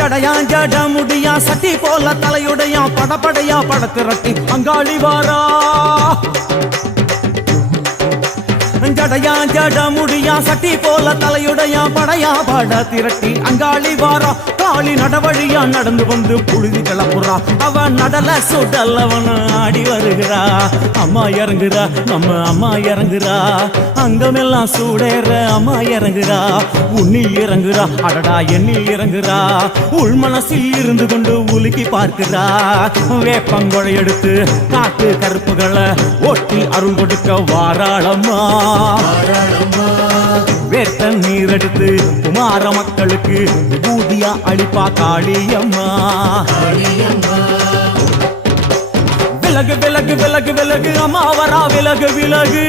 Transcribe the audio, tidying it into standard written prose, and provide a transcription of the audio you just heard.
ஜடையா ஜட முடியா சட்டி போல தலையுடையா படப்படையா படத்திரட்டி அங்காளி வாரா ஜடையா ஜட முடியா சட்டி போல தலையுடையா படையா பட திரட்டி அங்காளி வாரா காளி நடவழியா நடந்து வந்து புழுதி கிளப்புறா அவ நடல சுடல்லவன ஆடி வருகிறா அம்மா இறங்குறா நம்ம அம்மா இறங்குறா அங்கமெல்லாம் சூடேற அம்மா இறங்குறா உன்னில் இறங்குறா அடடா எண்ணில் இறங்குறா உள் மனசில் இருந்து கொண்டு உலுக்கி பார்க்கிறா வேப்பங்கொழை எடுத்து காட்டு கருப்புகளை ஓட்டி அருள் கொடுக்க வாராளம்மா வேட்ட நீர் எடுத்து குமார மக்களுக்கு விபூதியா அளிப்பா காளியம்மா விலகு விலகு விலகு விலகு அம்மா வரா விலகு விலகு